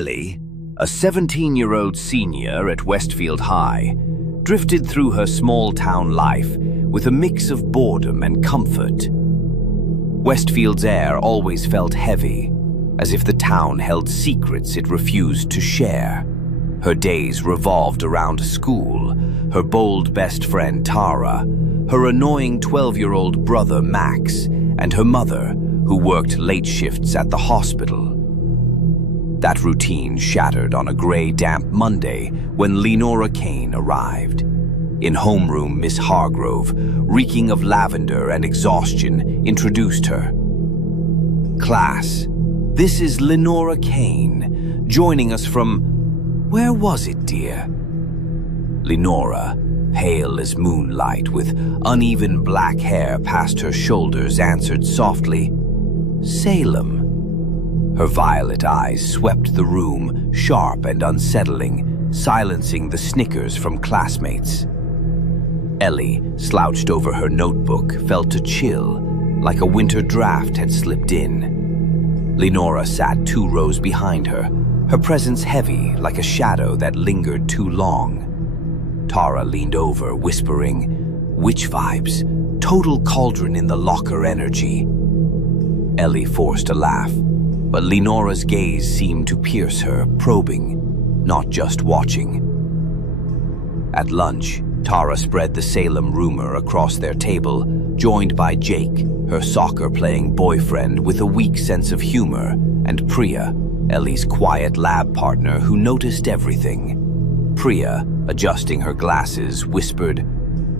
Ellie, a 17-year-old senior at Westfield High, drifted through her small-town life with a mix of boredom and comfort. Westfield's air always felt heavy, as if the town held secrets it refused to share. Her days revolved around school, her bold best friend Tara, her annoying 12-year-old brother Max, and her mother, who worked late shifts at the hospital. That routine shattered on a gray, damp Monday when Lenora Kane arrived. In homeroom, Miss Hargrove, reeking of lavender and exhaustion, introduced her. "Class, this is Lenora Kane, joining us from... where was it, dear?" Lenora, pale as moonlight with uneven black hair past her shoulders, answered softly, "Salem." Her violet eyes swept the room, sharp and unsettling, silencing the snickers from classmates. Ellie, slouched over her notebook, felt a chill, like a winter draft had slipped in. Lenora sat 2 rows behind her, her presence heavy like a shadow that lingered too long. Tara leaned over, whispering, "Witch vibes, total cauldron in the locker energy." Ellie forced a laugh, but Lenora's gaze seemed to pierce her, probing, not just watching. At lunch, Tara spread the Salem rumor across their table, joined by Jake, her soccer-playing boyfriend with a weak sense of humor, and Priya, Ellie's quiet lab partner who noticed everything. Priya, adjusting her glasses, whispered,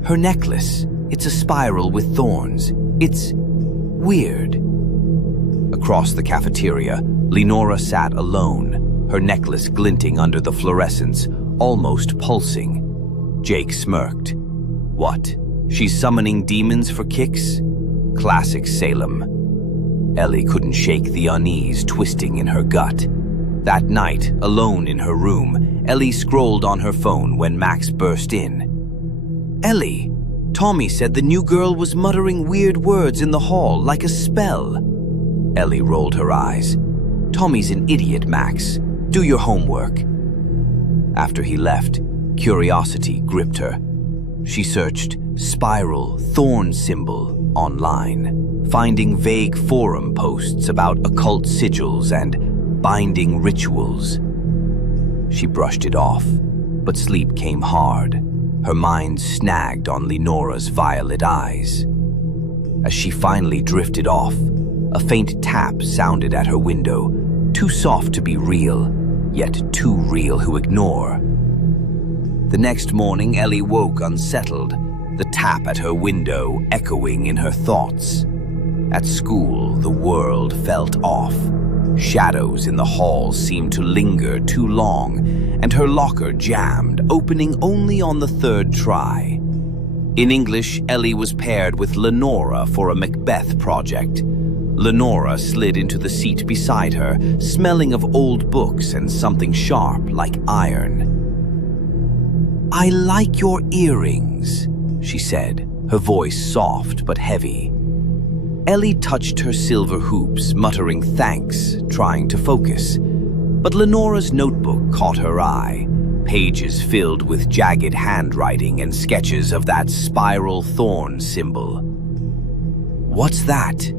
"Her necklace, it's a spiral with thorns. It's weird." Across the cafeteria, Lenora sat alone, her necklace glinting under the fluorescence, almost pulsing. Jake smirked. "What? She's summoning demons for kicks?" Classic Salem. Ellie couldn't shake the unease twisting in her gut. That night, alone in her room, Ellie scrolled on her phone when Max burst in. "Ellie, Tommy said the new girl was muttering weird words in the hall like a spell." Ellie rolled her eyes. "Tommy's an idiot, Max. Do your homework." After he left, curiosity gripped her. She searched spiral, thorn symbol online, finding vague forum posts about occult sigils and binding rituals. She brushed it off, but sleep came hard, her mind snagged on Lenora's violet eyes. As she finally drifted off, a faint tap sounded at her window, too soft to be real, yet too real to ignore. The next morning, Ellie woke unsettled, the tap at her window echoing in her thoughts. At school, the world felt off. Shadows in the hall seemed to linger too long, and her locker jammed, opening only on the 3rd try. In English, Ellie was paired with Lenora for a Macbeth project. Lenora slid into the seat beside her, smelling of old books and something sharp like iron. "I like your earrings," she said, her voice soft but heavy. Ellie touched her silver hoops, muttering thanks, trying to focus. But Lenora's notebook caught her eye, pages filled with jagged handwriting and sketches of that spiral thorn symbol. "What's that?"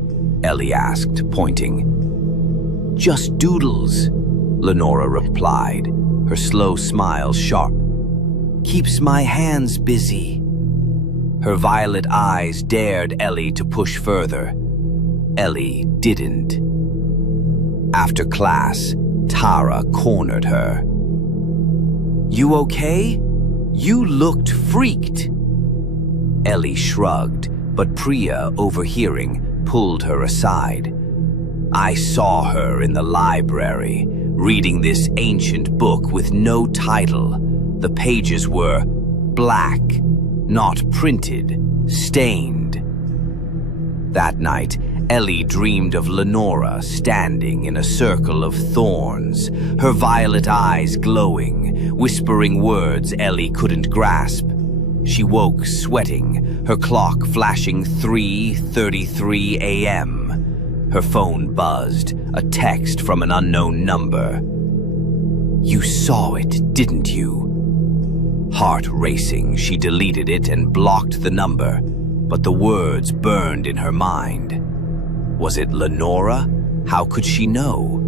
Ellie asked, pointing. "Just doodles," Lenora replied, her slow smile sharp. "Keeps my hands busy." Her violet eyes dared Ellie to push further. Ellie didn't. After class, Tara cornered her. "You okay? You looked freaked." Ellie shrugged, but Priya, overhearing, pulled her aside. "I saw her in the library, reading this ancient book with no title. The pages were black, not printed, stained." That night, Ellie dreamed of Lenora standing in a circle of thorns, her violet eyes glowing, whispering words Ellie couldn't grasp. She woke sweating, her clock flashing 3:33 a.m. Her phone buzzed, a text from an unknown number. You saw it, didn't you?" Heart racing, she deleted it and blocked the number, but the words burned in her mind. Was it Lenora? How could she know?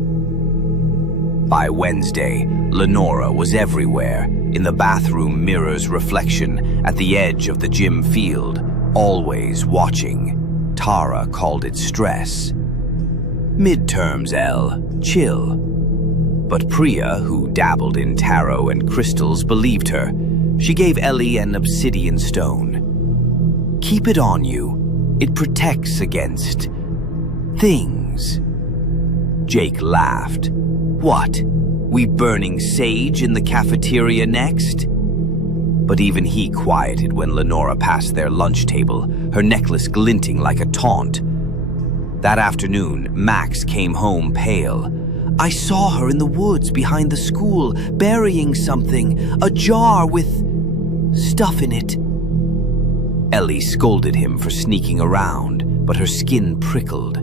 By Wednesday, Lenora was everywhere, in the bathroom mirror's reflection, at the edge of the gym field, always watching. Tara called it stress. Midterms, Elle. Chill. But Priya, who dabbled in tarot and crystals, believed her. She gave Ellie an obsidian stone. "Keep it on you. It protects against things." Jake laughed. "What? We burning sage in the cafeteria next?" But even he quieted when Lenora passed their lunch table, her necklace glinting like a taunt. That afternoon, Max came home pale. "I saw her in the woods behind the school, burying something, a jar with stuff in it." Ellie scolded him for sneaking around, but her skin prickled.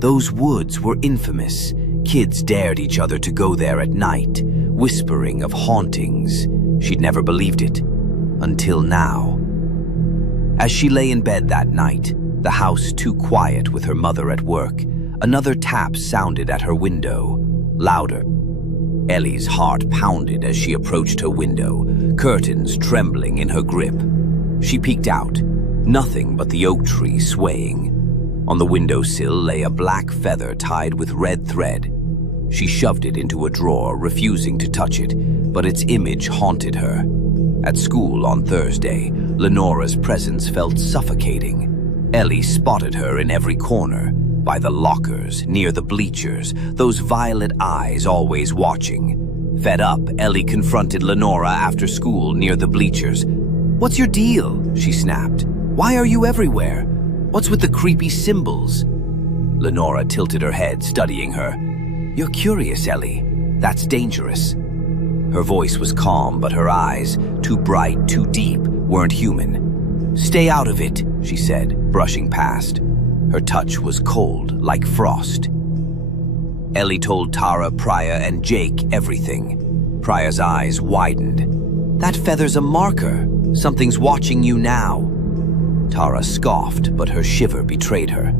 Those woods were infamous. Kids dared each other to go there at night, whispering of hauntings. She'd never believed it, until now. As she lay in bed that night, the house too quiet with her mother at work, another tap sounded at her window, louder. Ellie's heart pounded as she approached her window, curtains trembling in her grip. She peeked out, nothing but the oak tree swaying. On the windowsill lay a black feather tied with red thread. She shoved it into a drawer, refusing to touch it, but its image haunted her. At school on Thursday, Lenora's presence felt suffocating. Ellie spotted her in every corner, by the lockers, near the bleachers, those violet eyes always watching. Fed up, Ellie confronted Lenora after school near the bleachers. "What's your deal?" she snapped. "Why are you everywhere? What's with the creepy symbols?" Lenora tilted her head, studying her. "You're curious, Ellie. That's dangerous." Her voice was calm, but her eyes, too bright, too deep, weren't human. "Stay out of it," she said, brushing past. Her touch was cold, like frost. Ellie told Tara, Priya, and Jake everything. Priya's eyes widened. "That feather's a marker. Something's watching you now." Tara scoffed, but her shiver betrayed her.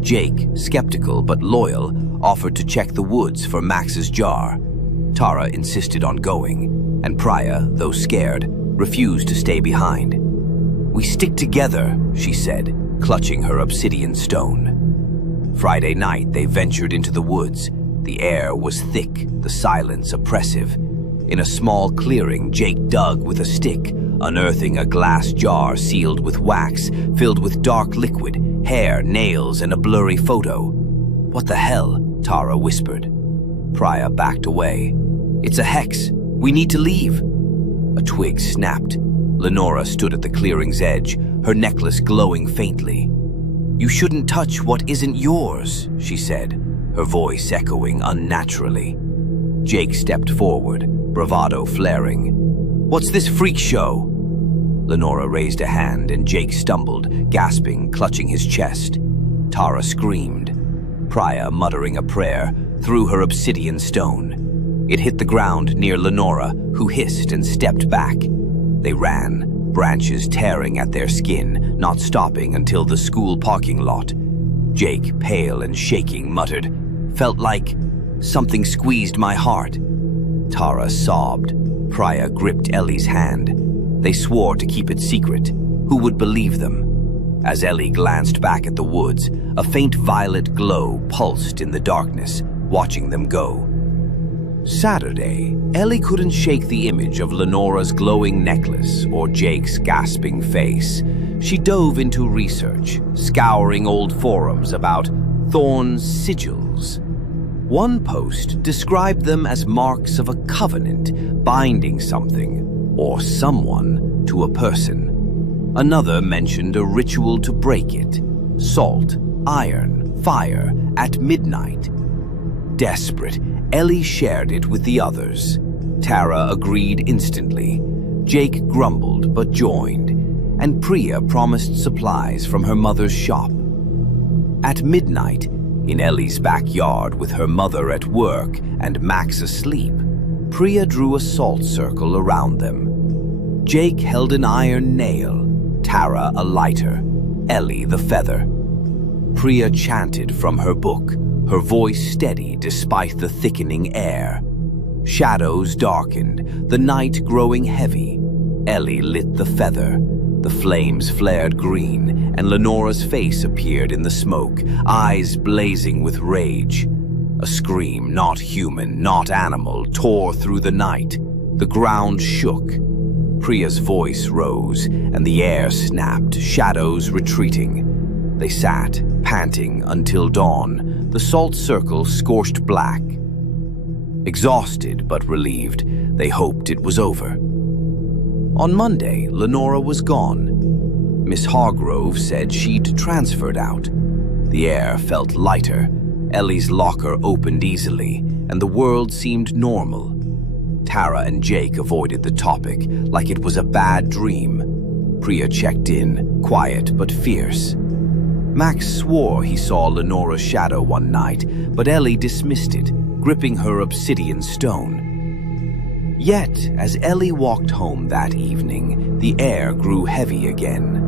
Jake, skeptical but loyal, offered to check the woods for Max's jar. Tara insisted on going, and Priya, though scared, refused to stay behind. "We stick together," she said, clutching her obsidian stone. Friday night, they ventured into the woods. The air was thick, the silence oppressive. In a small clearing, Jake dug with a stick, unearthing a glass jar sealed with wax, filled with dark liquid, hair, nails, and a blurry photo. "What the hell?" Tara whispered. Priya backed away. "It's a hex. We need to leave." A twig snapped. Lenora stood at the clearing's edge, her necklace glowing faintly. "You shouldn't touch what isn't yours," she said, her voice echoing unnaturally. Jake stepped forward, bravado flaring. "What's this freak show?" Lenora raised a hand and Jake stumbled, gasping, clutching his chest. Tara screamed. Priya, muttering a prayer, threw her obsidian stone. It hit the ground near Lenora, who hissed and stepped back. They ran, branches tearing at their skin, not stopping until the school parking lot. Jake, pale and shaking, muttered, "Felt like something squeezed my heart." Tara sobbed. Priya gripped Ellie's hand. They swore to keep it secret. Who would believe them? As Ellie glanced back at the woods, a faint violet glow pulsed in the darkness, watching them go. Saturday, Ellie couldn't shake the image of Lenora's glowing necklace or Jake's gasping face. She dove into research, scouring old forums about Thorn's sigils. One post described them as marks of a covenant binding something or someone to a person. Another mentioned a ritual to break it: salt, iron, fire, at midnight. Desperate, Ellie shared it with the others. Tara agreed instantly. Jake grumbled but joined, and Priya promised supplies from her mother's shop. At midnight, in Ellie's backyard with her mother at work and Max asleep, Priya drew a salt circle around them. Jake held an iron nail, Tara a lighter, Ellie the feather. Priya chanted from her book, her voice steady despite the thickening air. Shadows darkened, the night growing heavy. Ellie lit the feather. The flames flared green, and Lenora's face appeared in the smoke, eyes blazing with rage. A scream, not human, not animal, tore through the night. The ground shook. Priya's voice rose, and the air snapped, shadows retreating. They sat, panting, until dawn, the salt circle scorched black. Exhausted but relieved, they hoped it was over. On Monday, Lenora was gone. Miss Hargrove said she'd transferred out. The air felt lighter. Ellie's locker opened easily, and the world seemed normal. Tara and Jake avoided the topic like it was a bad dream. Priya checked in, quiet but fierce. Max swore he saw Lenora's shadow one night, but Ellie dismissed it, gripping her obsidian stone. Yet, as Ellie walked home that evening, the air grew heavy again.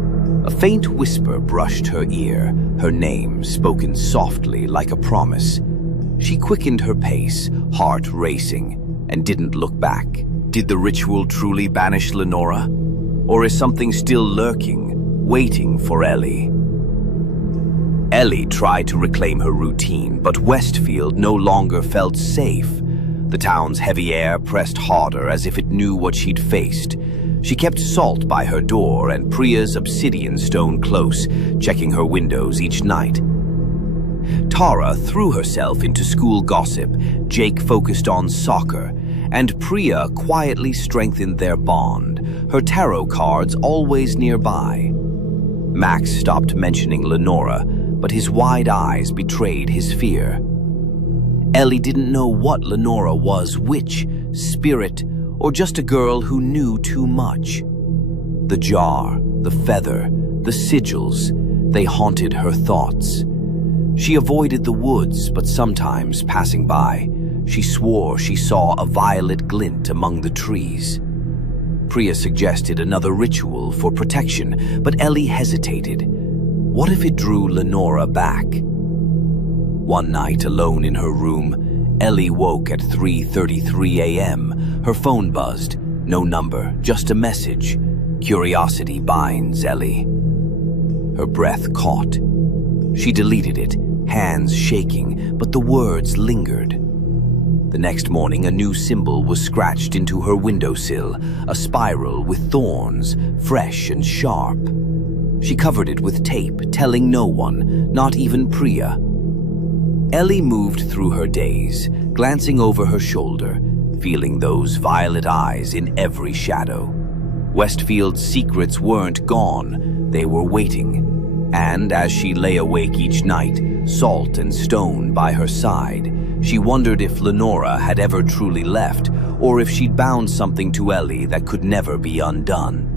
A faint whisper brushed her ear, her name spoken softly like a promise. She quickened her pace, heart racing, and didn't look back. Did the ritual truly banish Lenora? Or is something still lurking, waiting for Ellie? Ellie tried to reclaim her routine, but Westfield no longer felt safe. The town's heavy air pressed harder as if it knew what she'd faced. She kept salt by her door and Priya's obsidian stone close, checking her windows each night. Tara threw herself into school gossip, Jake focused on soccer, and Priya quietly strengthened their bond, her tarot cards always nearby. Max stopped mentioning Lenora, but his wide eyes betrayed his fear. Ellie didn't know what Lenora was, witch, spirit, or just a girl who knew too much. The jar, the feather, the sigils, they haunted her thoughts. She avoided the woods, but sometimes, passing by, she swore she saw a violet glint among the trees. Priya suggested another ritual for protection, but Ellie hesitated. What if it drew Lenora back? One night, alone in her room, Ellie woke at 3:33 a.m. Her phone buzzed. No number, just a message. Curiosity binds Ellie. Her breath caught. She deleted it, hands shaking, but the words lingered. The next morning, a new symbol was scratched into her windowsill, a spiral with thorns, fresh and sharp. She covered it with tape, telling no one, not even Priya. Ellie moved through her days, glancing over her shoulder, feeling those violet eyes in every shadow. Westfield's secrets weren't gone, they were waiting. And as she lay awake each night, salt and stone by her side, she wondered if Lenora had ever truly left, or if she'd bound something to Ellie that could never be undone.